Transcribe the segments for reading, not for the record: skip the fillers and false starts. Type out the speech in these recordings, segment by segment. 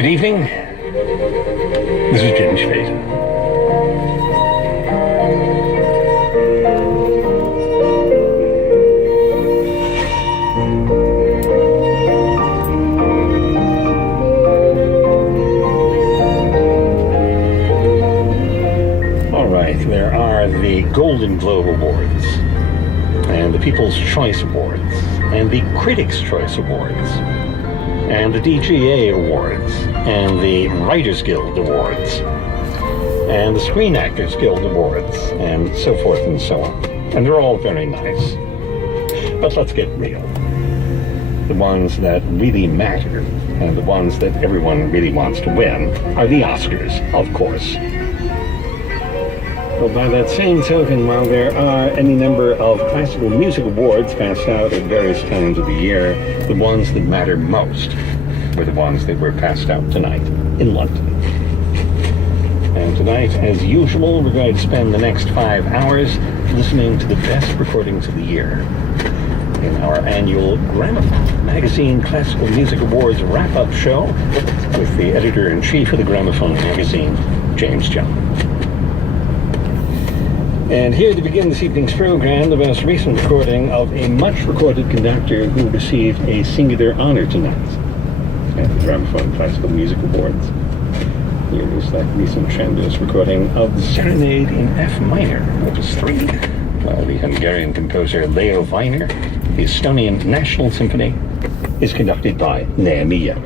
Good evening. This is Jim Svejda. All right, there are the Golden Globe Awards, and the People's Choice Awards, and the Critics' Choice Awards, and the DGA Awards, and the Writers Guild Awards, and the Screen Actors Guild Awards, and so forth and so on. And they're all very nice. But let's get real. The ones that really matter, and the ones that everyone really wants to win, are the Oscars, of course. Well, by that same token, while there are any number of classical music awards passed out at various times of the year, the ones that matter most were the ones that were passed out tonight in London. And tonight, as usual, we're going to spend the next 5 hours listening to the best recordings of the year in our annual Gramophone Magazine Classical Music Awards wrap-up show with the editor-in-chief of the Gramophone Magazine, James John. And here to begin this evening's program, the most recent recording of a much-recorded conductor who received a singular honor tonight at the Gramophone Classical Music Awards. Here is that recent Chandos recording of the Serenade in F minor, Opus 3, while the Hungarian composer Leo Weiner, the Estonian National Symphony, is conducted by Nehemiah.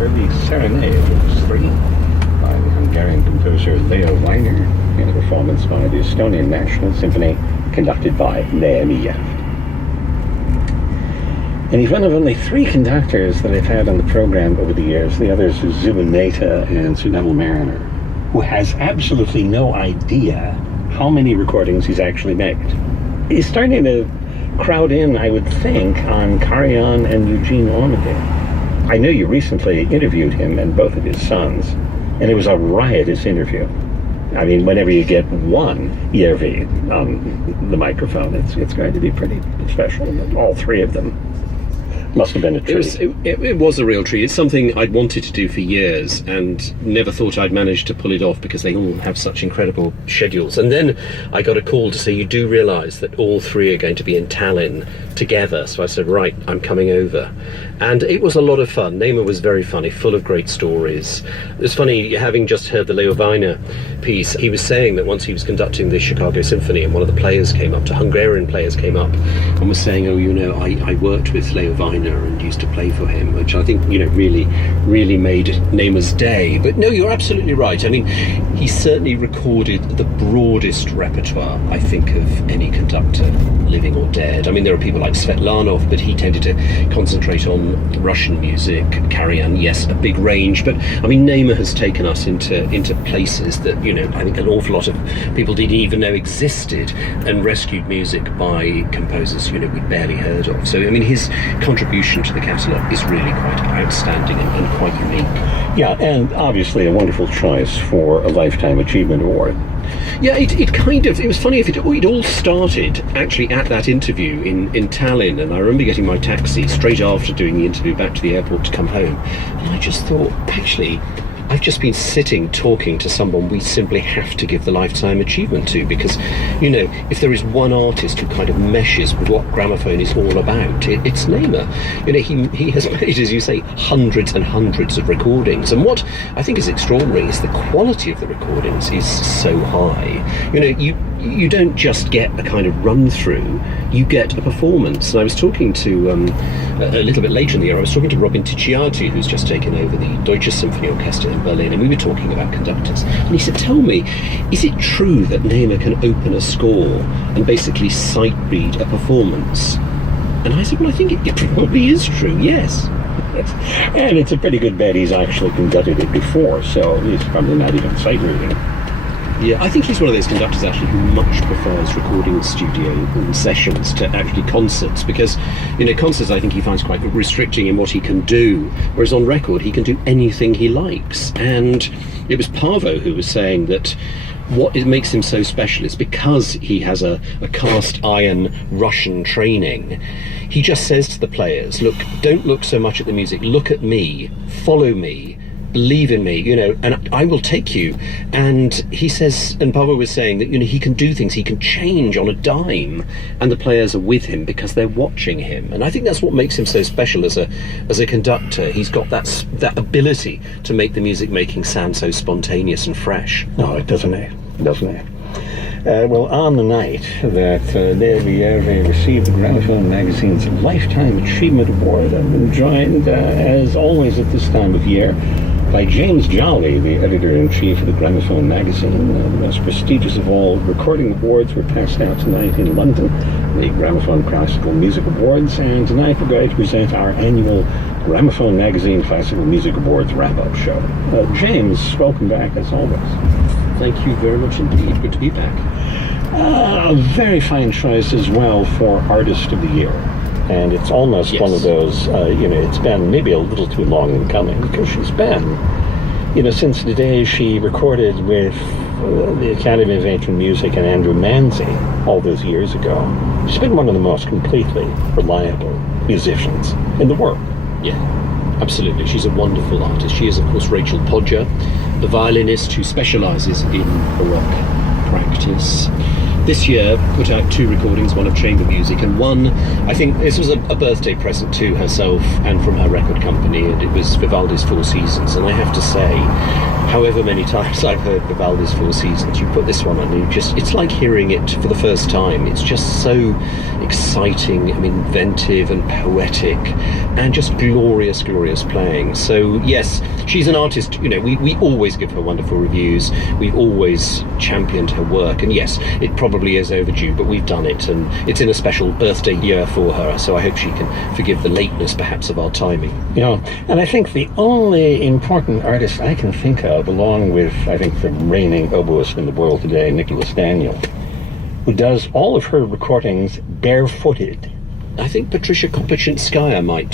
for the Serenade, Opus 3, by the Hungarian composer Leo Weiner, in a performance by the Estonian National Symphony, conducted by Nehemiah. And he's one of only 3 conductors that I've had on the program over the years. The others are Zubin Mehta and Sir Neville Mariner, who has absolutely no idea how many recordings he's actually made. He's starting to crowd in, I would think, on Carry-On and Eugene Ormandy. I know you recently interviewed him and both of his sons, and it was a riotous interview. I mean, whenever you get one Järvi on the microphone, it's going to be pretty special. All 3 of them. Must have been a treat. It was a real treat. It's something I'd wanted to do for years and never thought I'd manage to pull it off because they all have such incredible schedules. And then I got a call to say, you do realise that all 3 are going to be in Tallinn together. So I said, right, I'm coming over. And it was a lot of fun. Neema was very funny, full of great stories. It was funny, having just heard the Leo Weiner piece, he was saying that once he was conducting the Chicago Symphony and one of the players came up, Hungarian players came up and was saying, oh, you know, I worked with Leo Weiner and used to play for him, which I think, you know, really made Neema's day. But no, you're absolutely right. I mean, he certainly recorded the broadest repertoire, I think, of any conductor, living or dead. I mean, there are people like Svetlanov, but he tended to concentrate on Russian music. Karajan, yes, a big range, but I mean, Neema has taken us into places that, you know, I think an awful lot of people didn't even know existed, and rescued music by composers, you know, we'd barely heard of. So, I mean, his contribution to the catalogue is really quite outstanding and quite unique. Yeah, and obviously a wonderful choice for a Lifetime Achievement Award. Yeah, it was funny, it all started actually at that interview in Tallinn, and I remember getting my taxi straight after doing the interview back to the airport to come home, and I just thought, actually, I've just been sitting talking to someone we simply have to give the Lifetime Achievement to, because, you know, if there is one artist who kind of meshes with what gramophone is all about, it's Neema. You know, he has made, as you say, hundreds and hundreds of recordings, and what I think is extraordinary is the quality of the recordings is so high. You know, you don't just get a kind of run through, you get a performance. And I was talking to a little bit later in the year, I was talking to Robin Ticciati, who's just taken over the Deutsche Symphony Orchestra in Berlin, and we were talking about conductors, and he said, tell me, is it true that Neema can open a score and basically sight read a performance? And I said, well, I think it probably is true, yes. And it's a pretty good bet he's actually conducted it before, so he's probably not even sight reading. Yeah, I think he's one of those conductors actually who much prefers recording studio sessions to actually concerts, because, you know, concerts I think he finds quite restricting in what he can do, whereas on record he can do anything he likes. And it was Paavo who was saying that what makes him so special is because he has a cast iron Russian training. He just says to the players, look, don't look so much at the music, look at me, follow me, believe in me, you know, and I will take you. And he says, and Paavo was saying that, you know, he can do things, he can change on a dime, and the players are with him because they're watching him. And I think that's what makes him so special as a conductor. He's got that ability to make the music making sound so spontaneous and fresh. No, it doesn't it? Well, on the night that Järvi received the Gramophone magazine's Lifetime Achievement Award, I've been joined, as always at this time of year, by James Jolly, the editor-in-chief of the Gramophone magazine. The most prestigious of all recording awards were passed out tonight in London, the Gramophone Classical Music Awards, and tonight we're going to present our annual Gramophone Magazine Classical Music Awards wrap-up show. James, welcome back as always. Thank you very much indeed. Good to be back. A very fine choice as well for Artist of the Year. And it's almost one of those, you know, it's been maybe a little too long in coming, because she's been, you know, since the day she recorded with the Academy of Ancient Music and Andrew Manzi all those years ago. She's been one of the most completely reliable musicians in the world. Yeah, absolutely. She's a wonderful artist. She is, of course, Rachel Podger, the violinist who specialises in Baroque practice. this year put out 2 recordings, one of chamber music and one, I think this was a birthday present to herself and from her record company, and it was Vivaldi's Four Seasons. And I have to say, however many times I've heard Vivaldi's Four Seasons, you put this one on and it's like hearing it for the first time. It's just so exciting and inventive and poetic and just glorious playing. So yes, she's an artist, we always give her wonderful reviews. We've always championed her work, and yes, it probably is overdue, but we've done it, and it's in a special birthday year for her, so I hope she can forgive the lateness perhaps of our timing. And I think the only important artist I can think of, along with I think the reigning oboist in the world today, Nicholas Daniel, who does all of her recordings barefooted. I think Patricia Kopachinskaya might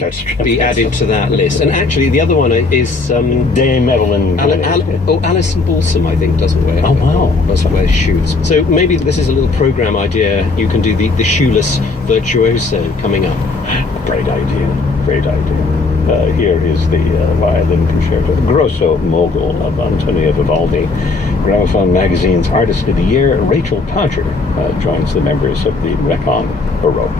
that's be added to that list. And actually, the other one is Dame Evelyn. Alison Balsam, I think, doesn't wear shoes. So maybe this is a little program idea. You can do the shoeless virtuoso coming up. Great idea. Here is the violin concerto, Grosso Mogul of Antonio Vivaldi. Gramophone Magazine's Artist of the Year, Rachel Podger, joins the members of the Recon Baroque.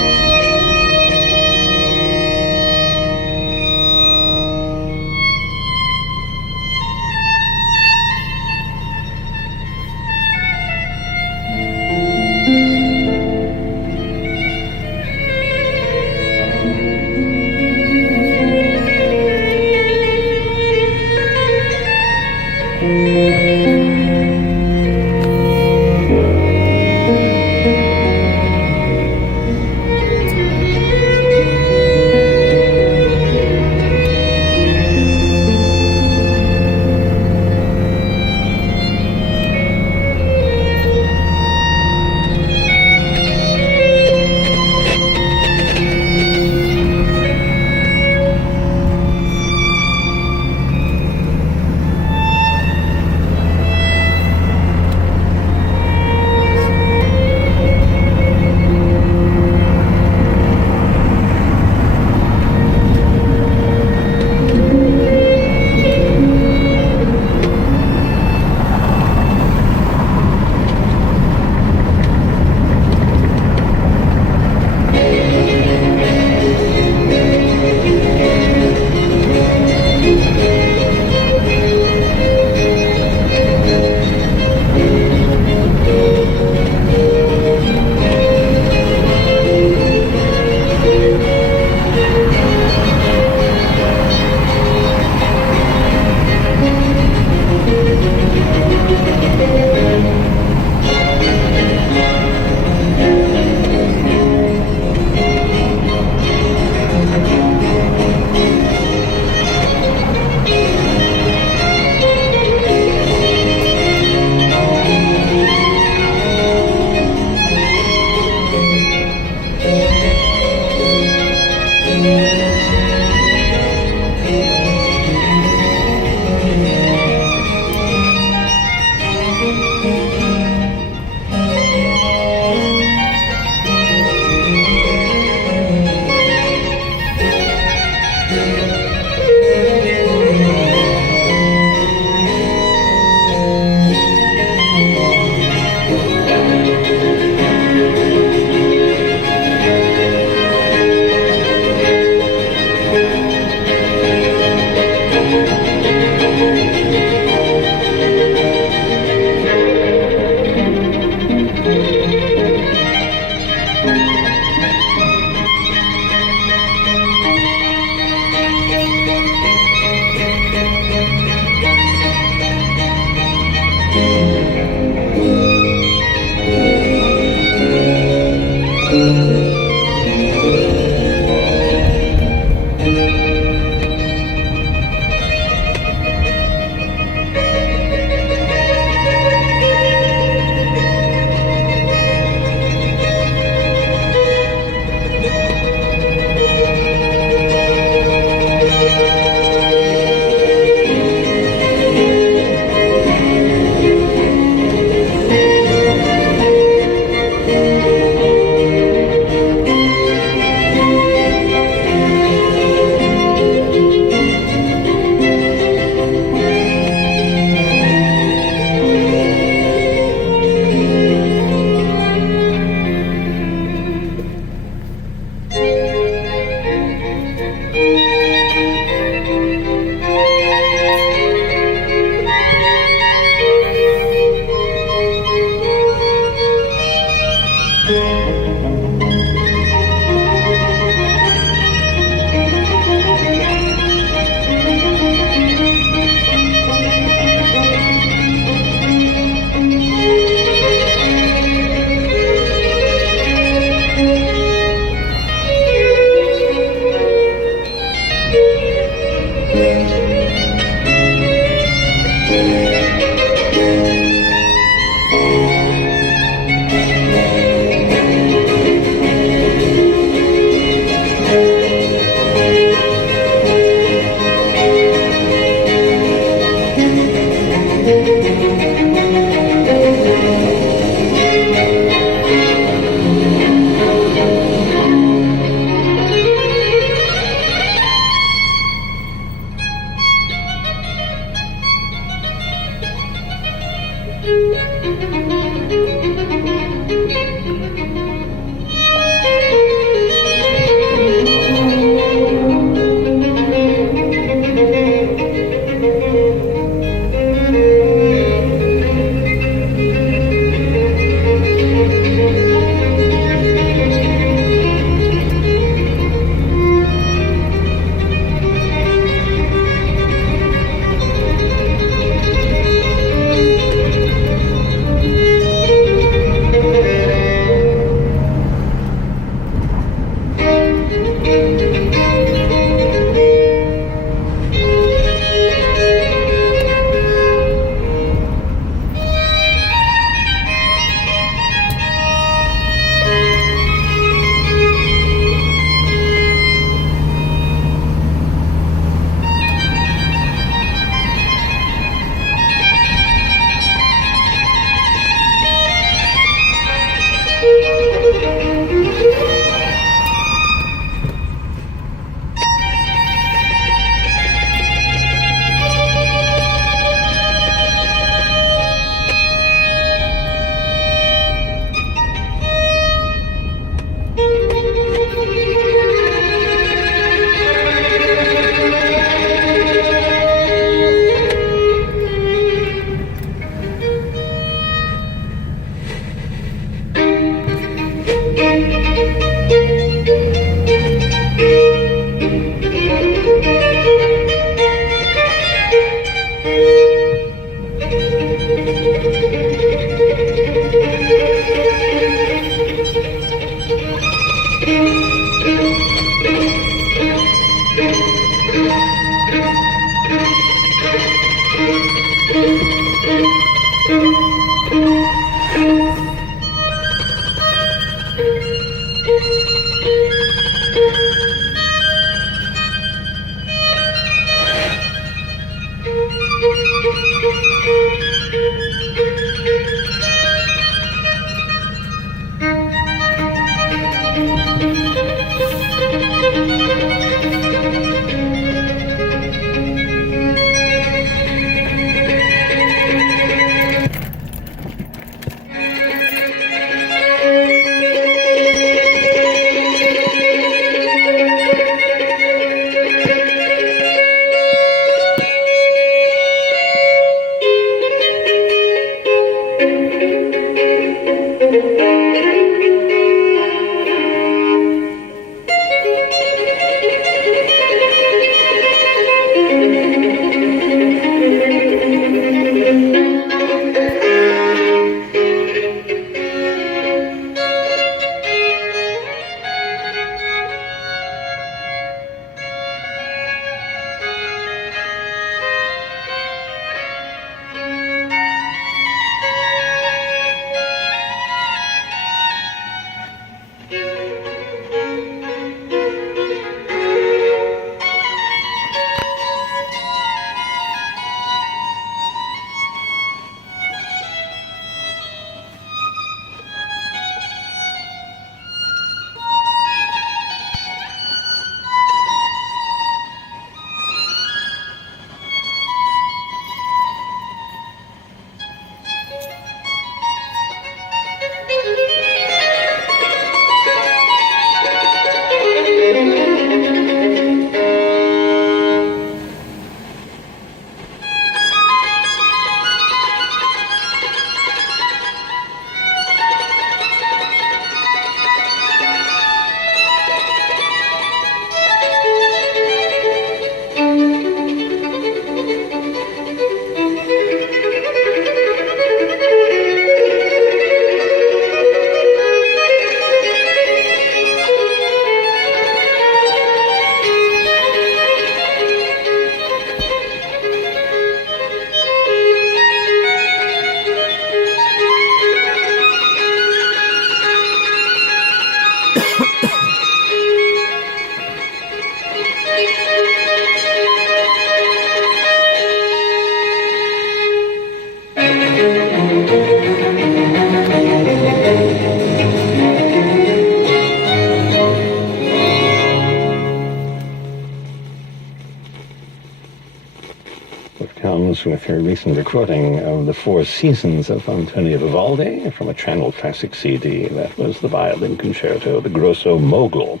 comes with her recent recording of the Four Seasons of Antonio Vivaldi from a Channel Classic CD. That was the violin concerto, the Grosso Mogul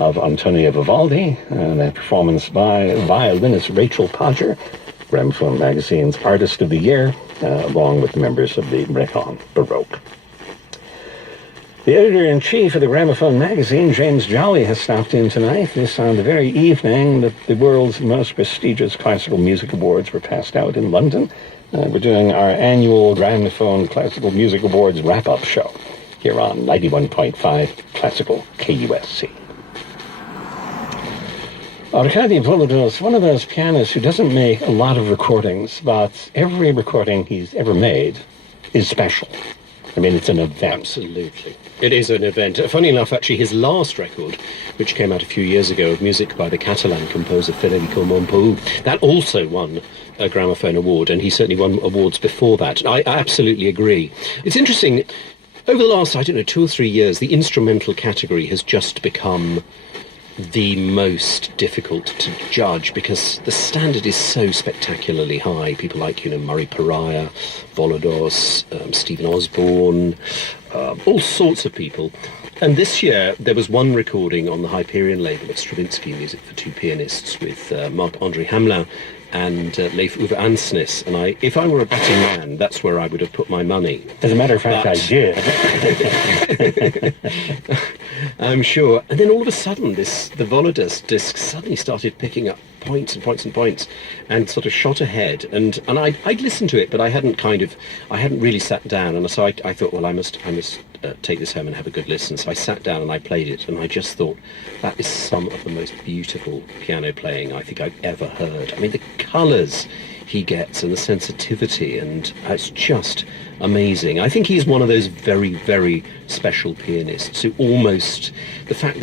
of Antonio Vivaldi, and a performance by violinist Rachel Podger, Gramophone Magazine's Artist of the Year, along with members of the Breton Baroque. The editor-in-chief of the Gramophone magazine, James Jolly, has stopped in tonight. This on the very evening that the world's most prestigious classical music awards were passed out in London. We're doing our annual Gramophone Classical Music Awards wrap-up show here on 91.5 Classical KUSC. Arkady Volodos, one of those pianists who doesn't make a lot of recordings, but every recording he's ever made is special. I mean, it's an event. Absolutely. It is an event. Funny enough, actually, his last record, which came out a few years ago, of music by the Catalan composer Federico Montpou, that also won a Gramophone Award, and he certainly won awards before that. I absolutely agree. It's interesting, over the last, 2 or 3 years, the instrumental category has just become the most difficult to judge because the standard is so spectacularly high. People like, Murray Pariah, Volodos, Stephen Osborne, all sorts of people. And this year there was one recording on the Hyperion label of Stravinsky music for two pianists with Marc-André Hamelin and Leif Uwe Ansnes, and if I were a betting man, that's where I would have put my money. As a matter of fact, I did. I'm sure. And then all of a sudden, the Volodos disc suddenly started picking up points and points and points, and sort of shot ahead. And I'd listened to it, but I hadn't really sat down. And so I thought, well, I must take this home and have a good listen. So I sat down and I played it, and I just thought that is some of the most beautiful piano playing I think I've ever heard. I mean, the colours he gets and the sensitivity, and it's just amazing. I think he's one of those very, very special pianists who almost, the fact that